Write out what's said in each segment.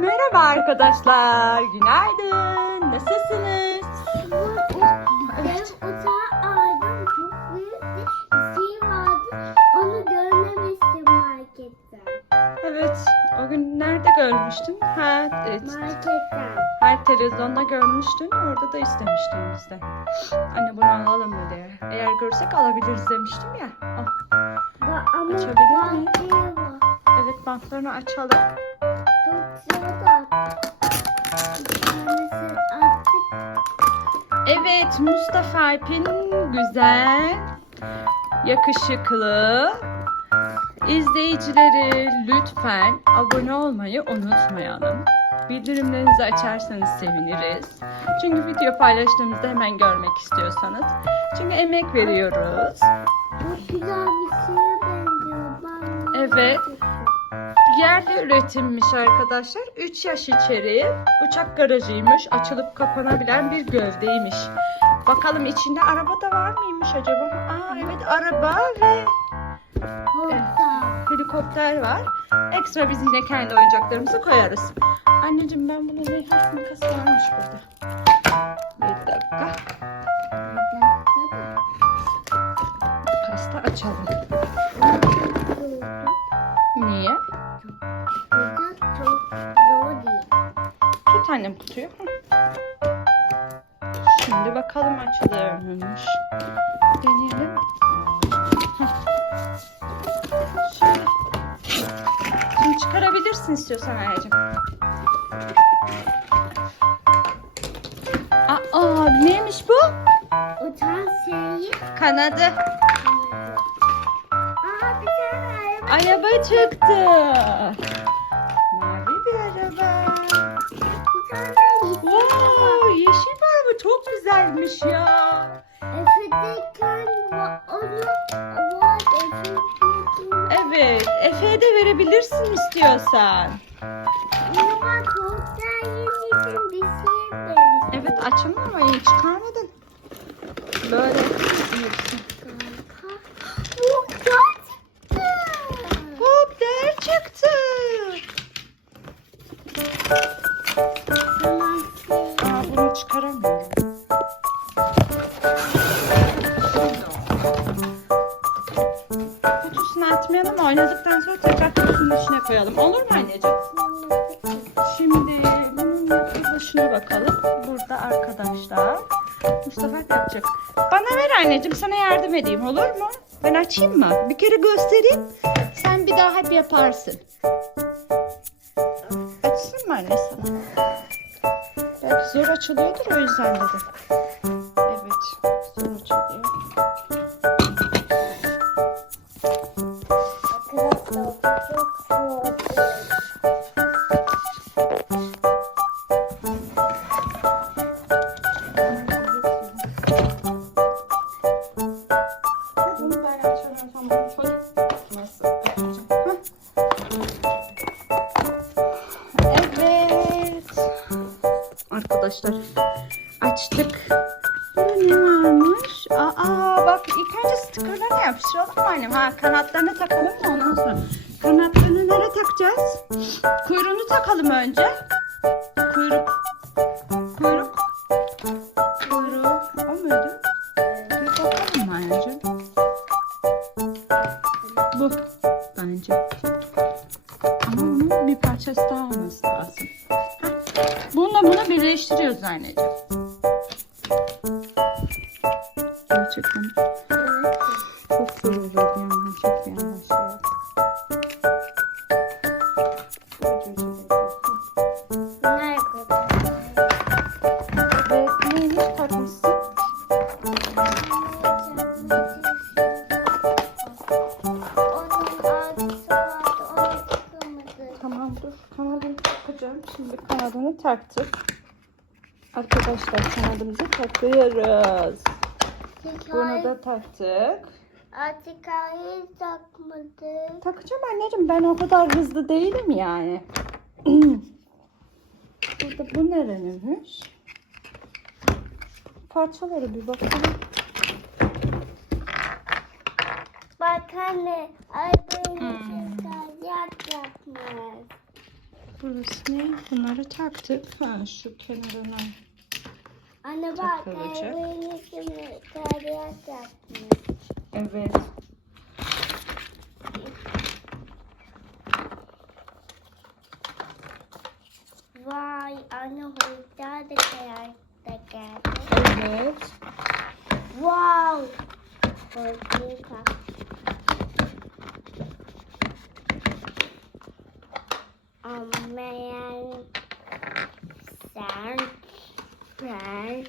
Merhaba arkadaşlar. Günaydın. Nasılsınız? Otağı aldım. Çok büyük bir şey vardı. Onu görmemiştim marketten. Evet. O gün nerede görmüştün? Ha, evet. Marketten. Her televizyonda görmüştün. Orada da istemiştin bizden. Anne bunu alalım diye. Eğer görsek alabiliriz demiştim ya. Oh. Ba- ama Açabilir miyim? var. Evet bantlarını açalım. Çok güzel. Evet Mustafa Alp'in güzel, yakışıklı izleyicileri lütfen abone olmayı unutmayalım. Bildirimlerinizi açarsanız seviniriz. Çünkü video paylaştığımızda hemen görmek istiyorsanız. Çünkü emek veriyoruz. Çok güzel bir şeye benziyor. Ben Evet. Yerli üretimmiş arkadaşlar. 3 yaş içeri uçak garajıymış. Açılıp kapanabilen bir gövdeymiş. Bakalım içinde araba da var mıymış acaba? Aa evet araba ve helikopter var. Ekstra biz yine kendi oyuncaklarımızı koyarız. Anneciğim ben bunu bir hafif makas varmış burada. Bir dakika. Makasla açalım. Tut annem kutuyu. Hı. Şimdi bakalım açılıyormuş. Deneyelim. Hı. Şöyle. Şimdi çıkarabilirsin istiyorsan anneciğim. Aa, neymiş bu? Tarz şeyi Kanadı. Aa bir tane araba. Araba çıktı. Evet, Efe'ye de verebilirsin istiyorsan. Ama da yeni bir benziyor. Evet, açılma ama iyi çıkarmadın. Böyle. Atmayalım, oynadıktan sonra tekrar kutusunun içine koyalım. Olur mu anneciğim? Şimdi bunun başına bakalım. Burada arkadaşlar. Mustafa yapacak. Bana ver anneciğim sana yardım edeyim olur mu? Ben açayım mı? Bir kere göstereyim. Sen bir daha hep yaparsın. Açsın mı anne sana? Belki zor açılıyordur o yüzden dedim. Arkadaşlar açtık. Ne varmış? Aa bak ilk önce stickerlarını yapıştıralım mı annem? Ha kanatlarını takalım mı ondan sonra? Kanatlarını nereye takacağız? Kuyruğunu takalım önce. Kuyruk. Kuyruk. Kuyruk. O muydu? Bir bakalım mı anneciğim? Bu bence. Ama bunun bir parçası daha olması lazım. Bununla bunu birleştiriyoruz anneciğim. Gerçekten çok zor bir yandan çekmeyen bir şey kadar. Ve neymiş takmışsın? Taktık. Arkadaşlar kanadımızı takıyoruz. Bunu da taktık. Artık hayır takmadı. Takacağım anneciğim ben o kadar hızlı değilim yani. Burada bu nereninmiş? Parçaları bir bakalım. Bak anne, ay benim Hmm. çıkacaklar. Burası ne? Bunları taktık. Ha, şu kenarına. Anne bak Takılacak. evin içine kariyat yapmış. Evet. Vay anne hoşça da kariyat geldi. Evet. Wow. Amen. Sen. Friends.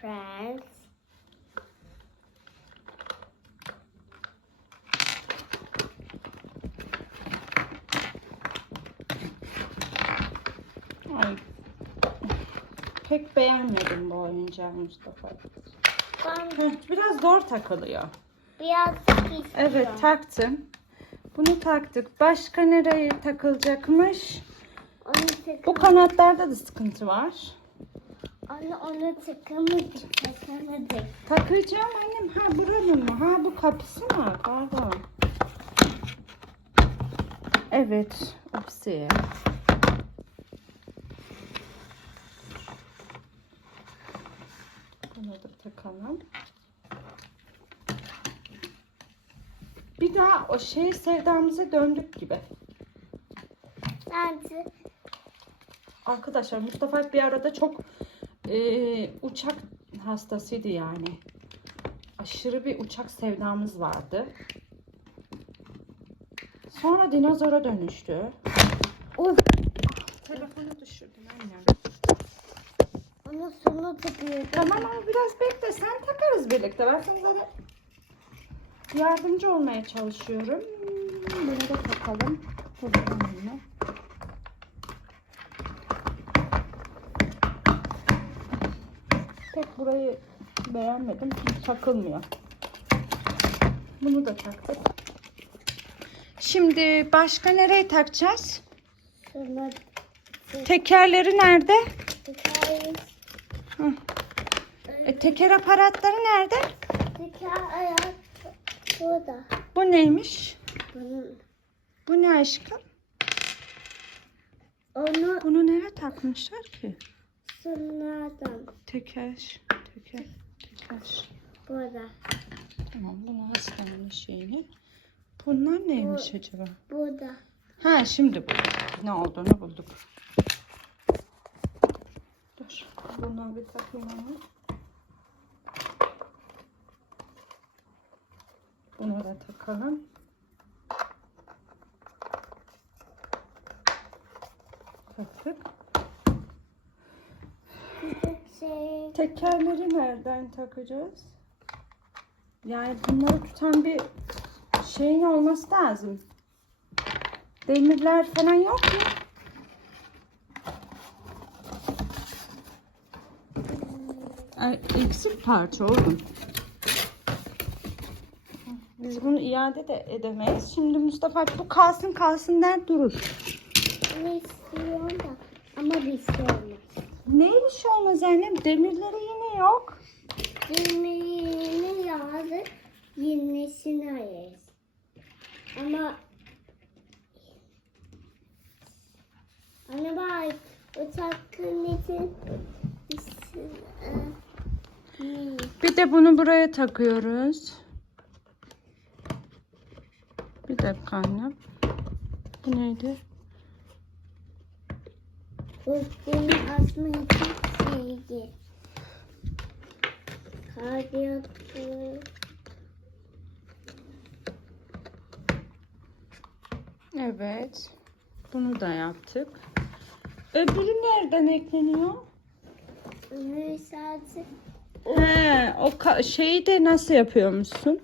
Friends. Ay. Pek beğenmedim bu oyuncağı Mustafa. Ben Heh, biraz zor takılıyor. biraz istiyorum. Evet taktım. Bunu taktık. Başka nereye takılacakmış? Onu tık. Bu kanatlarda da sıkıntı var. Onu onu tıkamadık. Tıkamadık. Takacağım annem. Ha buranın mı? Ha bu kapısı mı? Pardon. Evet. Opsi. Bunu da takalım. Bir daha o şey sevdamıza döndük gibi. Bence Arkadaşlar Mustafa bir arada çok e, uçak hastasıydı yani. Aşırı bir uçak sevdamız vardı. Sonra dinozora dönüştü. Of. Telefonu düşürdüm annem. Onu sonu tıkıyordum. Tamam ama biraz bekle sen takarız birlikte. Ben sana zaten yardımcı olmaya çalışıyorum. Bunu da takalım. Pek burayı beğenmedim. çünkü Takılmıyor. Bunu da taktık. Şimdi başka nereye takacağız? Sonu Tekerleri nerede? Hı. E, teker aparatları nerede? Tıkar ayak burada. Bu neymiş? Bunun, Bu ne aşkım? onu Bunu nereye takmışlar ki? sunlardan Teker, teker, teker. burada. Tamam bunu hastanın şeyini. Bunlar neymiş acaba? Burada. Ha şimdi bulduk. Ne olduğunu bulduk. Dur. Bundan bir takayım onu. Bunu da takalım. Taktık. Şey, Tekerleri nereden takacağız? Yani bunları tutan bir şeyin olması lazım. Demirler falan yok mu? Eksik parça oğlum. Biz bunu iade de edemeyiz. Şimdi Mustafa bu kalsın kalsın der durur. ne istiyorum da ama bir şey olmaz. Neyin işi olmaz annem? Demirleri yine yok. Yemeğini yağdı, yenisini ayırız. Ama Anne bak, uçakın için e, ne? Bir de bunu buraya takıyoruz. Bir dakika annem. Bu neydi? Üstünü asma için. Kadyatı. Evet. Bunu da yaptık. Öbürü nereden ekleniyor? Müsaade. He, o şeyi de nasıl yapıyormuşsun?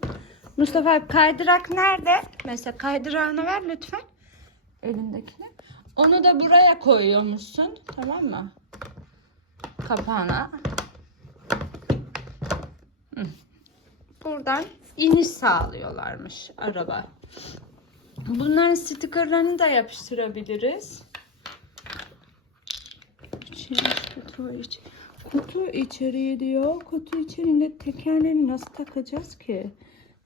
Mustafa kaydırak nerede? Mesela kaydırağını ver lütfen. Elindekini. Onu da buraya koyuyormuşsun. Tamam mı? Kapağına. Hı. Buradan iniş sağlıyorlarmış araba. Bunların stikerlerini de yapıştırabiliriz. Kutu, iç, kutu içeriği diyor. Kutu içeriğinde tekerleri nasıl takacağız ki?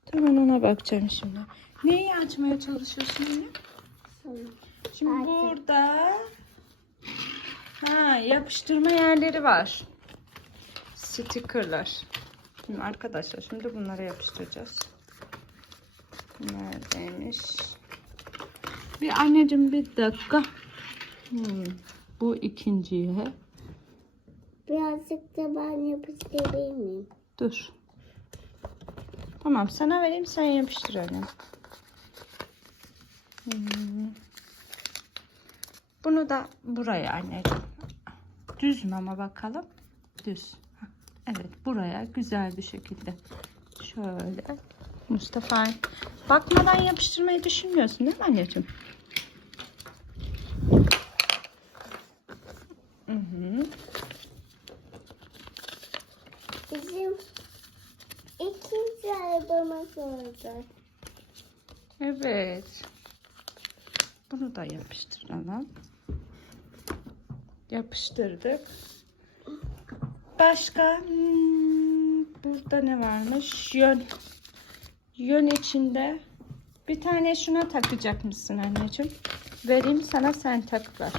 Tamam ona bakacağım şimdi. Neyi açmaya çalışıyorsun yine? Şimdi burada Ha, yapıştırma yerleri var. Stickerlar. Şimdi arkadaşlar şimdi bunları yapıştıracağız. Neredeymiş? Bir anneciğim bir dakika. Hmm, bu ikinciye. Birazcık da ben yapıştırayım? Dur. Tamam sana vereyim sen yapıştır annem. Hmm. Bunu da buraya anneciğim. Düz mü ama bakalım? Düz. Evet buraya güzel bir şekilde. Şöyle. Mustafa bakmadan yapıştırmayı düşünmüyorsun değil mi anneciğim? Hı hı. Bizim ikinci oldu. Evet. Bunu da yapıştıralım. Yapıştırdık. Başka hmm, burada ne varmış? Yön. Yön içinde bir tane şuna takacakmışsın anneciğim. Vereyim sana sen tak ver.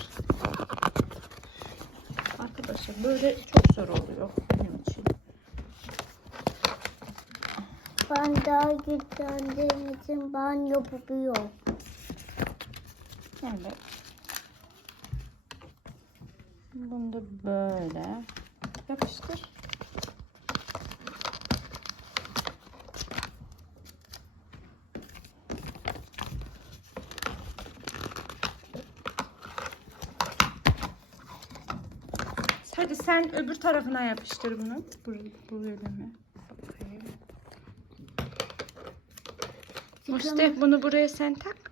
Arkadaşlar böyle çok zor oluyor benim için. Ben daha güçlendiğim için ben yapabiliyorum. Evet. Bunu da böyle yapıştır. Hadi sen öbür tarafına yapıştır bunu. Buraya, buraya mi? Mustafa bunu buraya sen tak.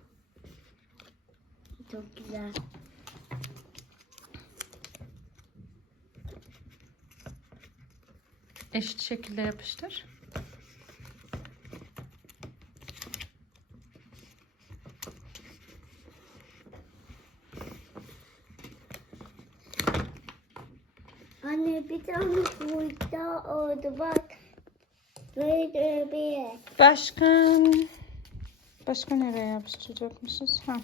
Çok güzel. Eşit şekilde yapıştır. Anne bir tane burada oldu bak. Böyle bir. Başka başka nereye yapıştıracakmışız? Ha.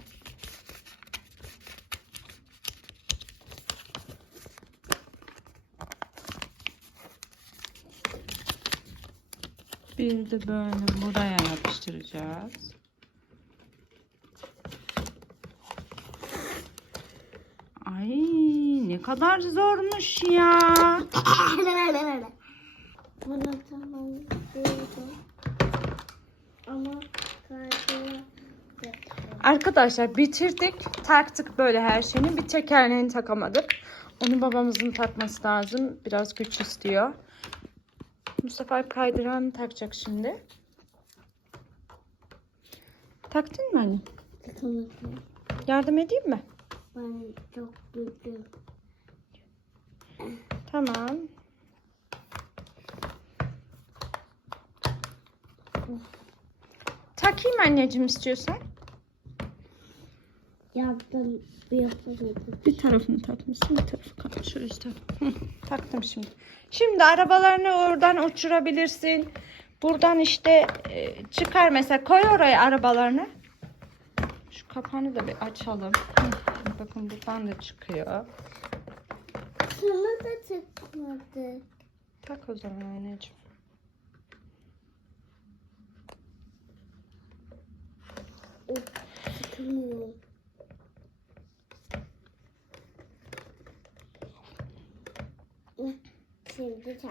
Bir de böyle buraya yapıştıracağız. Ay ne kadar zormuş ya. Bunu tamam. Ama Arkadaşlar bitirdik. Taktık böyle her şeyini. Bir tekerleğini takamadık. Onu babamızın takması lazım. Biraz güç istiyor. Mustafa kaydıran takacak şimdi. Taktın mı anne? Yardım edeyim mi? Ben çok güçlü. Tamam. Takayım anneciğim istiyorsan. Yaptım, yapamadım. Bir tarafını takmışsın, bir tarafı kalmış. Şöyle işte. Hı, taktım şimdi. Şimdi arabalarını oradan uçurabilirsin. Buradan işte e, çıkar mesela koy oraya arabalarını. Şu kapağını da bir açalım. Hı, bakın buradan da çıkıyor. Sana da çıkmadı. Tak o zaman anneciğim. 嗯这嗯请指甲